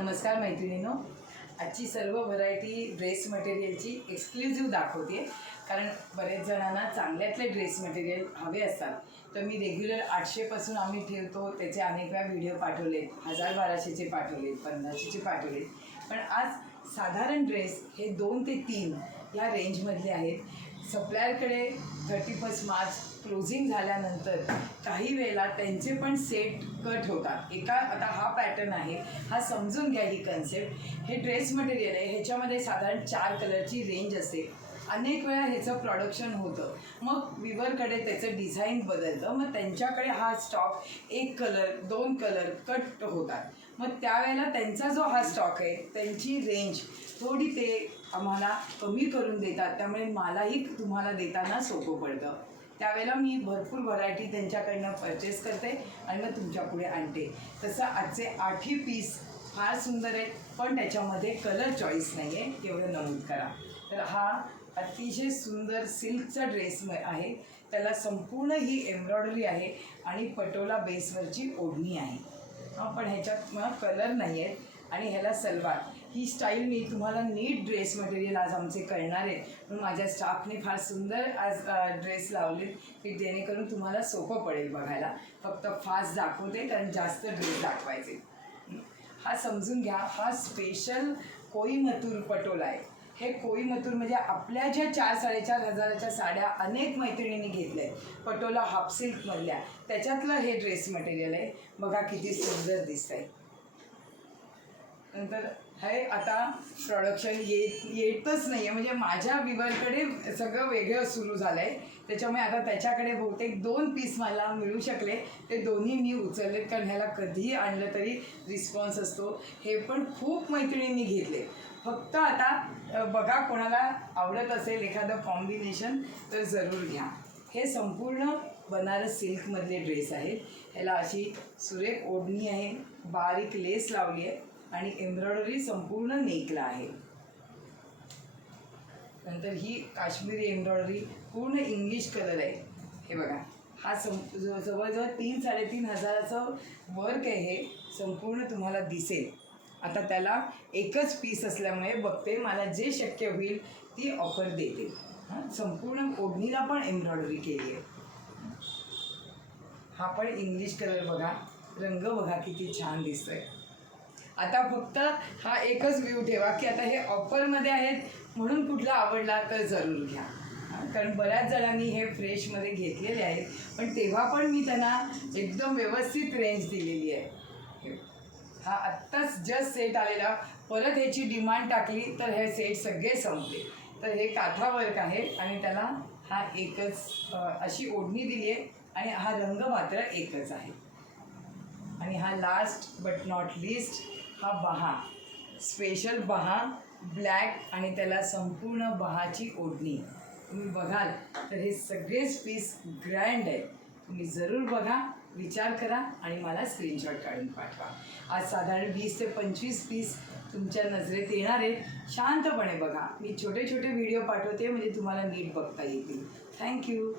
नमस्कार मैत्रिणींनो, आजची सर्व व्हरायटी ड्रेस मटेरियलची एक्सक्लुझिव्ह दाखवते कारण बरेच जणांना चांगल्यातले ड्रेस मटेरियल हवे असतात. तर मी रेग्युलर 800 पासून आम्ही ठेवतो त्याचे अनेक वेळा व्हिडिओ पाठवले, 1000-1200चे पाठवले, 1500चे पाठवले. पण आज साधारण ड्रेस हे 2 ते 3 या रेंजमधले आहेत. सप्लायरकडे 31 मार्च क्लोजिंग झाल्यानंतर काही वेळेला त्यांचे पण सेट कट होतात. आता हा पॅटर्न आहे, हा समजून घ्या ही कन्सेप्ट. हे ड्रेस मटेरियल आहे, ह्याच्यामध्ये साधारण 4 कलरची रेंज असते. अनेक वेळा ह्याचं प्रोडक्शन होतं, मग विवरकडे त्याचं डिझाईन बदलतं, मग त्यांच्याकडे हा स्टॉक 1 कलर 2 कलर कट होतात. मग त्यावेळेला त्यांचा जो हा स्टॉक आहे त्यांची रेंज थोडी ते आम्हाला कमी करून देतात, त्यामुळे मलाही तुम्हाला देताना सोपं पडतं. त्यावेळेला मी भरपूर व्हरायटी त्यांच्याकडनं परचेस करते आणि मग तुमच्यापुढे आणते. तसं आजचे 8ही पीस फार सुंदर आहेत, पण त्याच्यामध्ये कलर चॉईस नाही आहे एवढं नमूद करा. तर हा अतिशय सुंदर सिल्कचा ड्रेस आहे, त्याला संपूर्ण ही एम्ब्रॉयडरी आहे आणि पटोला बेसवरची ओढणी आहे. पण ह्याच्यात मला कलर नाही आहेत. आणि ह्याला सलवार. ही स्टाईल मी तुम्हाला नीट ड्रेस मटेरियल आज आमचे करणार आहेत, म्हणून माझ्या स्टाफने फार सुंदर आज ड्रेस लावले की जेणेकरून तुम्हाला सोपं पडेल बघायला. फक्त फास्ट दाखवते कारण जास्त ड्रेस दाखवायचे. हा समजून घ्या, हा स्पेशल कोईमतूर पटोला आहे. हे कोईमतूर म्हणजे आपल्या ज्या 4-4.5 हजाराच्या साड्या अनेक मैत्रिणींनी घेतल्या आहेत पटोला हाफ सिल्कमधल्या, त्याच्यातलं हे ड्रेस मटेरियल आहे. बघा किती सुंदर दिसत आहे. नंतर हे आता प्रोडक्शन येतच नाही आहे, म्हणजे माझ्या विवरकडे सगळं वेगळं सुरू झालं आहे. त्याच्यामुळे आता त्याच्याकडे बहुतेक 2 पीस मला मिळू शकले, ते दोन्ही मी उचललेत कारण ह्याला कधीही आणलं तरी रिस्पॉन्स असतो. हे पण खूप मैत्रिणींनी घेतले. फक्त आता बघा कोणाला आवडत असेल एखादं कॉम्बिनेशन तर जरूर घ्या. हे संपूर्ण बनारस सिल्कमधले ड्रेस आहेत. ह्याला अशी सुरेख ओढणी आहे, बारीक लेस लावली आहे आणि एम्ब्रॉयडरी संपूर्ण नेकला आहे. नंतर ही काश्मीरी एम्ब्रॉयडरी पूर्ण इंग्लिश कलर आहे. हे बघा, हा जवळजवळ 3-3.5 हजाराचं वर्क आहे. हे संपूर्ण तुम्हाला दिसेल. आता त्याला एकच पीस असल्यामुळे बघते मला जे शक्य होईल ती ऑफर देते. संपूर्ण ओढणीला पण एम्ब्रॉयडरी केली आहे. हा पण इंग्लिश कलर बघा, रंग बघा किती छान दिसतोय. आता फक्त हा एकच व्ह्यू ठेवा की आता हे ऑफरमध्ये आहेत म्हणून कुठला आवडला तर जरूर घ्या. कारण बऱ्याच जणांनी हे फ्रेशमध्ये घेतलेले आहेत, पण तेव्हा पण मी त्यांना एकदम व्यवस्थित रेंज दिलेली आहे. हा आत्ताच जस्ट सेट आलेला, परत ह्याची डिमांड टाकली तर हे सेट सगळे संपले. तर हे काथा वर्क आहे आणि त्याला हा एकच अशी ओढणी दिली आहे आणि हा रंग मात्र एकच आहे. आणि हा लास्ट बट नॉट लिस्ट हा बहा, स्पेशल बहा ब्लॅक आणि त्याला संपूर्ण बहाची ओढणी. तुम्ही बघाल तर हे सगळेच पीस ग्रँड आहे. तुम्ही जरूर बघा, विचार करा आणि मला स्क्रीनशॉट काढून पाठवा. आज साधारण 20 ते 25 पीस तुमच्या नजरेत येणार आहेत. शांतपणे बघा, मी छोटे छोटे व्हिडिओ पाठवते म्हणजे तुम्हाला नीट बघता येतील. थँक्यू.